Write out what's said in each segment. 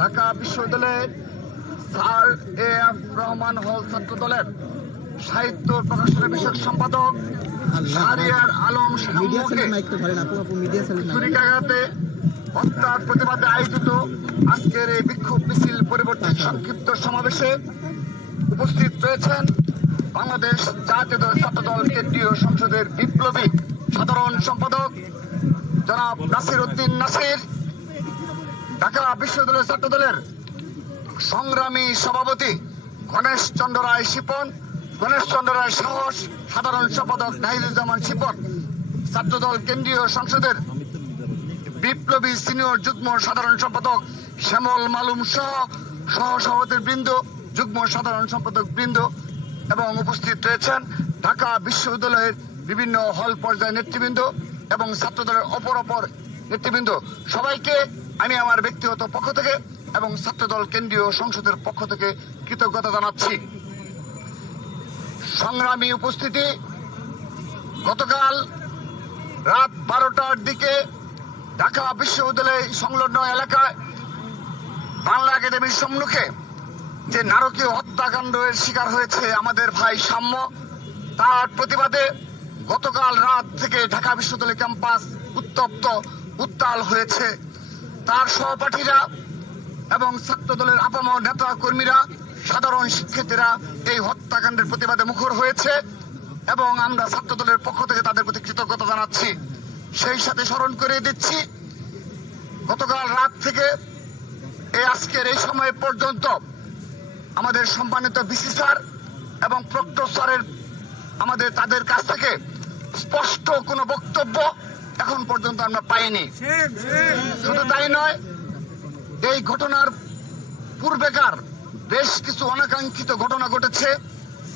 ঢাকা বিশ্ববিদ্যালয়ের sir A.F. Rahman হল ছাত্র দলের সাহিত্য প্রকাশনা বিষয়ক সম্পাদক শাহরিয়ার আলম ছুরিকাঘাতে হত্যার প্রতিবাদে আয়োজিত আজকের এই বিক্ষোভ মিছিল পরিবর্তন সংক্ষিপ্ত সমাবেশে উপস্থিত রয়েছেন বাংলাদেশ জাতীয় ছাত্র দল কেন্দ্রীয় সংসদের বিপ্লবী সাধারণ সম্পাদক জনাব নাসির উদ্দিন নাসির, ঢাকা বিশ্ববিদ্যালয় ছাত্র দলের সংগ্রামী সভাপতি গণেশ চন্দ্র রায় শিপন, গণেশ চন্দ্র রায় সাহস, সাধারণ সম্পাদক নাহিদুজ্জামান শিপন, ছাত্রদল কেন্দ্রীয় সংসদের বিপ্লবী সিনিয়র যুগ্ম সাধারণ সম্পাদক শ্যামল মালুম সহ সহসভাপতির বৃন্দ, যুগ্ম সাধারণ সম্পাদক বৃন্দ এবং উপস্থিত রয়েছেন ঢাকা বিশ্ববিদ্যালয়ের বিভিন্ন হল পর্যায়ের নেতৃবৃন্দ এবং ছাত্রদলের অপর নেতৃবৃন্দ। সবাইকে আমি আমার ব্যক্তিগত পক্ষ থেকে এবং ছাত্রদল কেন্দ্রীয় সংসদের পক্ষ থেকে কৃতজ্ঞতা জানাচ্ছি। সংগ্রামী উপস্থিতি, গতকাল রাত 12টার দিকে ঢাকা বিশ্ববিদ্যালয় সংলগ্ন এলাকায় বাংলা একাডেমির সম্মুখে যে নারকীয় হত্যাকাণ্ডের শিকার হয়েছে আমাদের ভাই সাম্য, তার প্রতিবাদে গতকাল রাত থেকে ঢাকা বিশ্ববিদ্যালয় ক্যাম্পাস উত্তপ্ত উত্তাল হয়েছে। তার সহপাঠীরা এবং ছাত্রদলের আপামর নেতা কর্মীরা, সাধারণ শিক্ষার্থীরা এই হত্যাকাণ্ডের প্রতিবাদে মুখর হয়েছে এবং আমরা ছাত্রদলের পক্ষ থেকে তাদের প্রতি কৃতজ্ঞতা জানাচ্ছি। সেই সাথে স্মরণ করে দিচ্ছি, গতকাল রাত থেকে আজকের এই সময় পর্যন্ত আমাদের সম্মানিত বিসি স্যার এবং প্রক্টর স্যারের তাদের কাছ থেকে স্পষ্ট কোনো বক্তব্য এখন পর্যন্ত আমরা পাইনি। শুধু তাই নয়, এই ঘটনার পূর্বেকার বেশ কিছু অনাকাঙ্ক্ষিত ঘটনা ঘটেছে,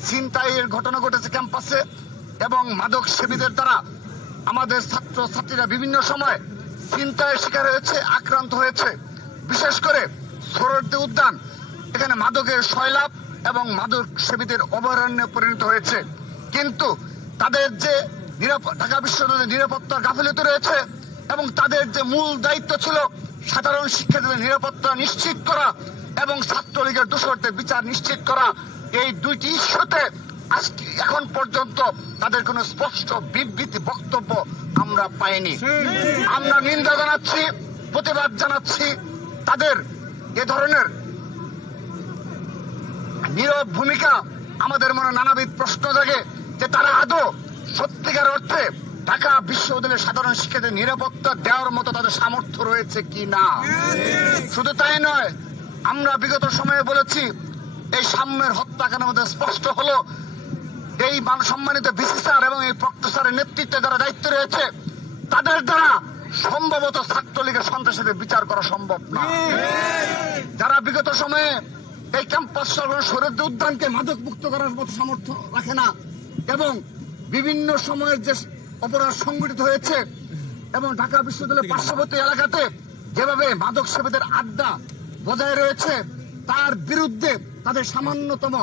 ছিনতাইয়ের ঘটনা ঘটেছে ক্যাম্পাসে এবং মাদক সেবীদের দ্বারা আমাদের ছাত্র ছাত্রীরা বিভিন্ন সময় ছিনতাইয়ের শিকার হয়েছে, আক্রান্ত হয়েছে। বিশেষ করে সোহরাওয়ার্দী উদ্যান, এখানে মাদকের সয়লাভ এবং মাদক সেবীদের অভয়ারণ্যে পরিণত হয়েছে। কিন্তু তাদের যে ঢাকা বিশ্ববিদ্যালয়ের নিরাপত্তার গাফিলতি রয়েছে এবং তাদের যে মূল দায়িত্ব ছিল সাধারণ শিক্ষার্থীদের নিরাপত্তা নিশ্চিত করা এবং ছাত্রলীগের দোষরদের বিচার নিশ্চিত করা, এই দুইটি ইস্যুতে আজকে এখন পর্যন্ত তাদের কোনো স্পষ্ট বিবৃতি বক্তব্য আমরা পাইনি। আমরা নিন্দা জানাচ্ছি, প্রতিবাদ জানাচ্ছি। তাদের এ ধরনের নীরব ভূমিকা আমাদের মনে নানাবিধ প্রশ্ন জাগে যে তারা আদৌ সত্যিকার অর্থে ঢাকা বিশ্ববিদ্যালয়ের সাধারণ শিক্ষার্থীদের নিরাপত্তা দেওয়ার মতো তাদের সামর্থ্য রয়েছে কি না। শুধু তাই নয়, আমরা বিগত সময়ে বলেছি এই সাম্যের হত্যাকাণ্ডের মধ্যে স্পষ্ট হলো এই সম্মানিত বিসি স্যার এবং এই প্রক্টর স্যারের নেতৃত্বে যারা দায়িত্ব রয়েছে তাদের দ্বারা সম্ভবত ছাত্রলীগের সন্ত্রাসীদের বিচার করা সম্ভব না। যারা বিগত সময়ে এই ক্যাম্পাস সোহরাওয়ার্দী উদ্যানকে মাদক মুক্ত করার মতো সামর্থ্য রাখে না এবং বিভিন্ন সময়ের যে অপরাধ সংঘটিত হয়েছে এবং ঢাকা বিশ্ববিদ্যালয়ের পার্শ্ববর্তী এলাকাতে যেভাবে মাদক সেবীদের আড্ডা বজায় রয়েছে, তার বিরুদ্ধে তাদের সামান্যতম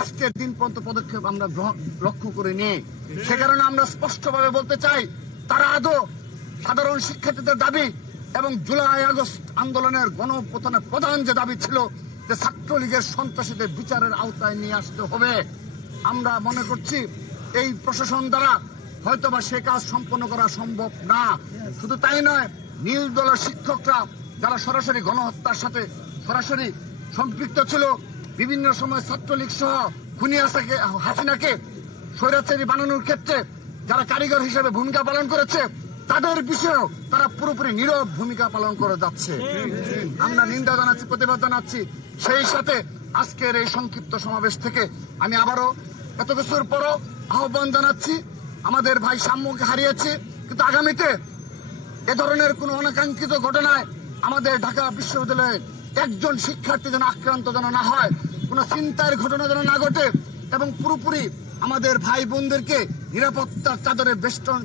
আজকের দিন পর্যন্ত পদক্ষেপ আমরা লক্ষ্য করিনি। সে কারণে আমরা স্পষ্টভাবে বলতে চাই, তারা আদৌ সাধারণ শিক্ষার্থীদের দাবি এবং জুলাই আগস্ট আন্দোলনের গণঅভ্যুত্থানের প্রধান যে দাবি ছিল যে ছাত্রলীগের সন্ত্রাসীদের বিচারের আওতায় নিয়ে আসতে হবে, আমরা মনে করছি এই প্রশাসন দ্বারা হয়তোবা সে কাজ সম্পন্ন করা সম্ভব না। শুধু তাই নয়, নীল দলের শিক্ষকরা যারা সরাসরি গণহত্যার সাথে সরাসরি সম্পৃক্ত ছিল, বিভিন্ন সময় ছাত্রলীগ সহ খুনি হাসিনাকে স্বৈরাচারী বানানোর ক্ষেত্রে যারা কারিগর হিসেবে ভূমিকা পালন করেছে, তাদের বিষয়েও তারা পুরোপুরি নীরব ভূমিকা পালন করে যাচ্ছে। আমরা নিন্দা জানাচ্ছি, প্রতিবাদ জানাচ্ছি। সেই সাথে আজকের এই সংক্ষিপ্ত সমাবেশ থেকে আমি আবারও এত কিছুর পরও আহ্বান জানাচ্ছি, আমাদের ভাই সাম্যকে হারিয়েছি, কিন্তু আগামীতে এ ধরনের কোন অনাকাঙ্ক্ষিত ঘটনায় আমাদের ঢাকা বিশ্ববিদ্যালয়ে একজন শিক্ষার্থী যেন আক্রান্ত যেন না হয়, কোন ছিনতাইয়ের ঘটনা যেন না ঘটে, এবং পুরোপুরি আমাদের ভাই বোনদেরকে নিরাপত্তার চাদরে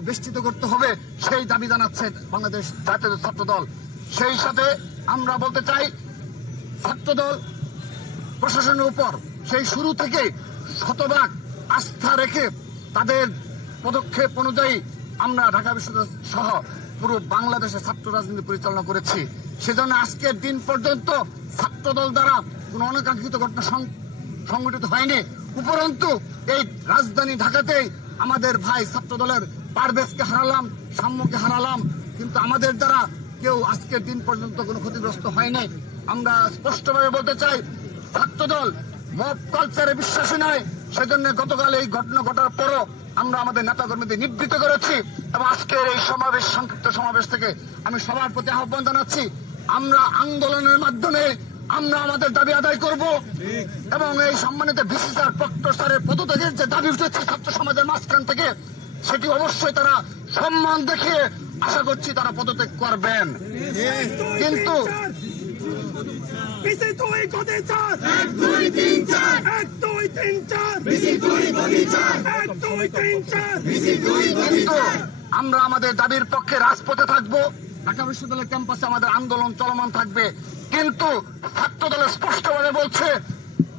বেষ্টিত করতে হবে, সেই দাবি জানাচ্ছে বাংলাদেশ জাতীয় ছাত্র দল। সেই সাথে আমরা বলতে চাই, ছাত্রদল প্রশাসনের উপর সেই শুরু থেকে শতভাগ আস্থা রেখে তাদের পদক্ষেপ অনুযায়ী আমরা ঢাকা বিশ্ববিদ্যালয় সহ পুরো বাংলাদেশে ছাত্র রাজনীতি পরিচালনা করেছি। সেজন্য আজকের দিন পর্যন্ত ছাত্রদল দ্বারা কোনো অনাকাঙ্ক্ষিত ঘটনা সংঘটিত হয়নি। উপরন্তু এই রাজধানী ঢাকাতেই আমাদের ভাই ছাত্রদলের পারভেজকে হারালাম, সাম্যকে হারালাম, কিন্তু আমাদের দ্বারা কেউ আজকের দিন পর্যন্ত কোনো ক্ষতিগ্রস্ত হয়নি। আমরা স্পষ্টভাবে বলতে চাই, ছাত্রদল মব কালচারে বিশ্বাসী নয়। সেজন্য গতকাল এই ঘটনা ঘটার পরও আমরা আমাদের নেতাকর্মীদের নিবৃত্ত করেছি এবং আজকের এই সমাবেশ, সংক্ষিপ্ত সমাবেশ থেকে আমি সবার প্রতি আহ্বান জানাচ্ছি, আমরা আন্দোলনের মাধ্যমে আমরা আমাদের দাবি আদায় করব এবং এই সম্মানিত ভিসি স্যার, প্রক্টর স্যারের পদত্যাগের যে দাবি উঠেছে ছাত্র সমাজের মাঝখান থেকে, সেটি অবশ্যই তারা সম্মান দেখিয়ে আশা করছি তারা পদত্যাগ করবেন। কিন্তু আমরা আমাদের দাবির পক্ষে রাজপথে থাকবো, ঢাকা বিশ্ববিদ্যালয় ক্যাম্পাসে আমাদের আন্দোলন চলমান থাকবে। কিন্তু ছাত্র দল স্পষ্টভাবে বলছে,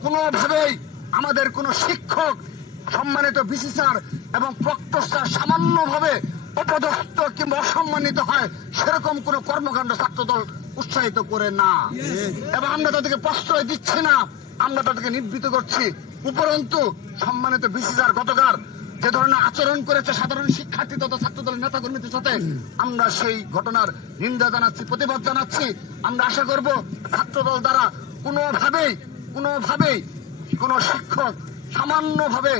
কোনোভাবেই আমাদের কোনো শিক্ষক, সম্মানিত ভিসি স্যার এবং প্রক্টর স্যার সামান্যভাবে অপদস্থ কিংবা অসম্মানিত হয় সেরকম কোনো কর্মকাণ্ড ছাত্রদল উৎসাহিত করে না এবং আমরা তাদেরকে প্রশ্রয় দিচ্ছি না, আমরা তাদেরকে নিবৃত্ত করছি। উপরন্তু সম্মানিত ভিসি স্যার গতকাল যে ধরনের আচরণ করেছে সাধারণ শিক্ষার্থী তথা ছাত্রদলের নেতাকর্মীদের সাথে, আমরা সেই ঘটনার নিন্দা জানাচ্ছি, প্রতিবাদ জানাচ্ছি। আমরা আশা করব ছাত্রদল দ্বারা কোনোভাবেই কোন শিক্ষক সামান্যভাবে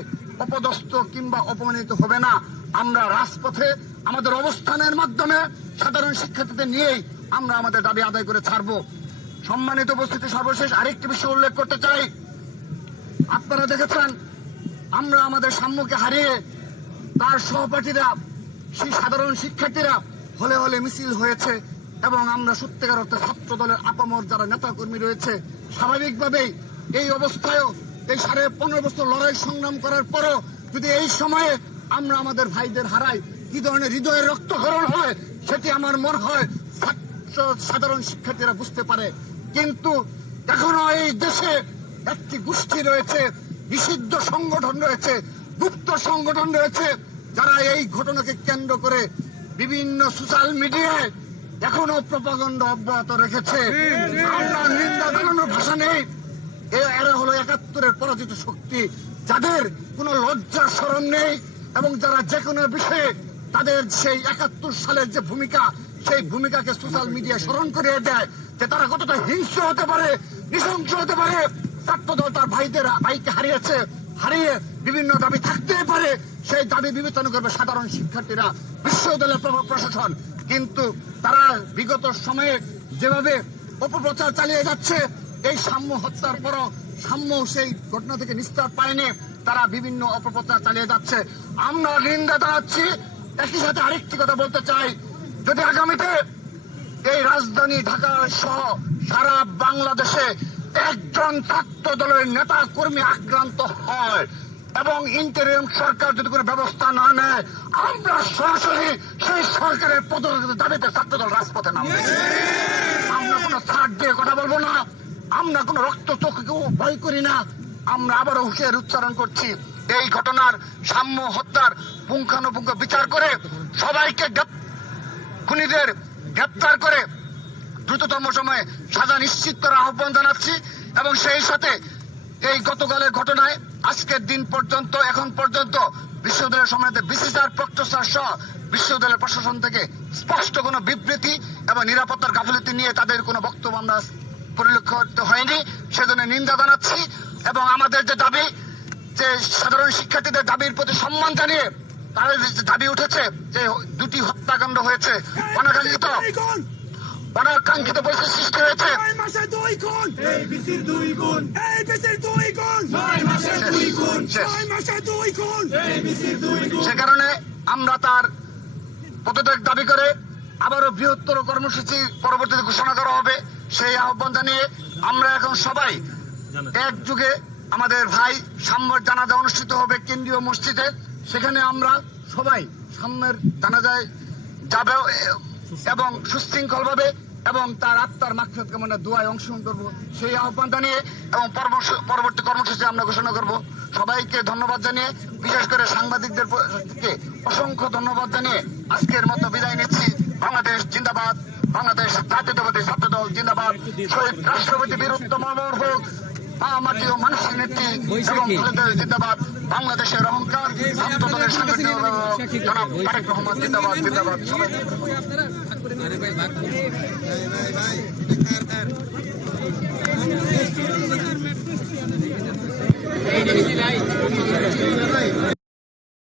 অপদস্থ কিংবা অপমানিত হবে না। আমরা রাজপথে আমাদের অবস্থানের মাধ্যমে সাধারণ শিক্ষার্থীদের নিয়েই আমরা আমাদের দাবি আদায় করে ছাড়বো। সম্মানিত উপস্থিতি, সর্বশেষ আরেকটি বিষয় উল্লেখ করতে চাই। আপনারা দেখেছেন, আমরা আমাদের সাম্যকে হারিয়ে তার সহপাঠীরা, সেই সাধারণ শিক্ষার্থীরা হলে হলে মিছিল হয়েছে এবং আমরা সত্যিকার অর্থে ছাত্র দলের আপামর যারা নেতাকর্মী রয়েছে, স্বাভাবিকভাবেই এই অবস্থায়ও এই 15.5 বছর লড়াই সংগ্রাম করার পরও যদি এই সময়ে আমরা আমাদের ভাইদের হারাই, কি ধরনের হৃদয়ের রক্তক্ষরণ হয় সেটি আমার মনে হয় সাধারণ শিক্ষার্থীরা বুঝতে পারে। কিন্তু এখনো এই দেশে একটি গোষ্ঠী রয়েছে, নিষিদ্ধ সংগঠন রয়েছে, গুপ্ত সংগঠন রয়েছে, যারা এই ঘটনাকে কেন্দ্র করে বিভিন্ন সোশ্যাল মিডিয়ায় এখনো প্রপাগান্ডা অব্যাহত রেখেছে। আমরা নিন্দা জানানোর ভাষা নেই। এরা হলো 71-এর পরাজিত শক্তি, যাদের কোনো লজ্জা শরম নেই এবং যারা যে কোনো বিষয়ে তাদের সেই 71 সালের যে ভূমিকা, সেই ভূমিকাকে সোশ্যাল মিডিয়া স্মরণ করিয়ে দেয় যে তারা কতটা হিংস্র হতে পারে, নৃশংস হতে পারে। ছাত্রদল তার ভাইকে হারিয়ে বিভিন্ন দাবি থাকতেই পারে, সেই দাবি বিবেচনা করবে সাধারণ শিক্ষার্থীরা, বিশ্ববিদ্যালয়ের প্রশাসন। কিন্তু তারা বিগত সময়ে যেভাবে অপপ্রচার চালিয়ে যাচ্ছে, এই সাম্য হত্যার পরও সাম্য সেই ঘটনা থেকে নিস্তার পায়নি, তারা বিভিন্ন অপপ্রচার চালিয়ে যাচ্ছে। আমরা নিন্দা জানাচ্ছি। একই সাথে আরেকটি কথা বলতে চাই, যদি আগামীতে এই রাজধানী ঢাকা সহ সারা বাংলাদেশে একজন ছাত্র দলের নেতা কর্মী আক্রান্ত হয় এবং ইন্টারিম সরকার যদি কোনো ব্যবস্থা না নেয়, আমরা সরাসরি সেই সরকারের পদত্যাগের দাবিতে ছাত্রদল রাজপথে নামবে। আমরা কোনো ছাড় দিয়ে কথা বলবো না, আমরা কোনো রক্ত চোখকেও ভয় করি না। আমরা আবারও হুঁশিয়ারি উচ্চারণ করছি, এই ঘটনার সাম্য হত্যার পুঙ্খানুপুঙ্খ বিচার করে সবাইকে খুনিদের গ্রেপ্তার করে দ্রুততম সময়ে সাজা নিশ্চিত করার আহ্বান জানাচ্ছি। এবং সেই সাথে এই গতকালের ঘটনায় আজকের দিন পর্যন্ত, এখন পর্যন্ত বিশ্ববিদ্যালয়ের সময়তে ভিসি স্যার, প্রক্টর স্যার সহ বিশ্ববিদ্যালয়ের প্রশাসন থেকে স্পষ্ট কোনো বিবৃতি এবং নিরাপত্তার গাফিলতি নিয়ে তাদের কোনো বক্তব্য আমরা পরিলক্ষিত হয়নি। সেজন্য নিন্দা জানাচ্ছি এবং আমাদের যে দাবি, যে সাধারণ শিক্ষার্থীদের দাবির প্রতি সম্মান জানিয়ে তাদের যে দাবি উঠেছে, যে 2টি হত্যাকাণ্ড হয়েছে, অনাকাঙ্ক্ষিত পরিস্থিতি সৃষ্টি হয়েছে, সে কারণে আমরা তার পদত্যাগ দাবি করে আবারও বৃহত্তর কর্মসূচি পরবর্তীতে ঘোষণা করা হবে, সেই আহ্বান জানিয়ে আমরা এখন সবাই একযোগে আমাদের ভাই সাম্যের জানাজা অনুষ্ঠিত হবে কেন্দ্রীয় মসজিদে। সেখানে আমরা সবাই সাম্যের জানাজায় যাবে এবং সুশৃঙ্খল ভাবে এবং তার আত্মার মাগফিরাত কামনায় দোয়ায় অংশগ্রহণ করব, সেই আহ্বান জানিয়ে এবং পরবর্তী কর্মসূচি আমরা ঘোষণা করব। সবাইকে ধন্যবাদ জানিয়ে, বিশেষ করে সাংবাদিকদের অসংখ্য ধন্যবাদ জানিয়ে আজকের মতো বিদায় নিচ্ছি। বাংলাদেশ জিন্দাবাদ, বাংলাদেশ জাতীয়তাবাদী ছাত্র দল জিন্দাবাদ, শহীদ রাষ্ট্রপতি বীর উত্তম অমর হোক, মা মাটি ও মানুষের নেত্রী এবং খালেদা জিন্দাবাদ, বাংলাদেশের অহংকার ছাত্র দলের সাংগঠনিক জনাব তারেক রহমান জিন্দাবাদ জিন্দাবাদ। সবাই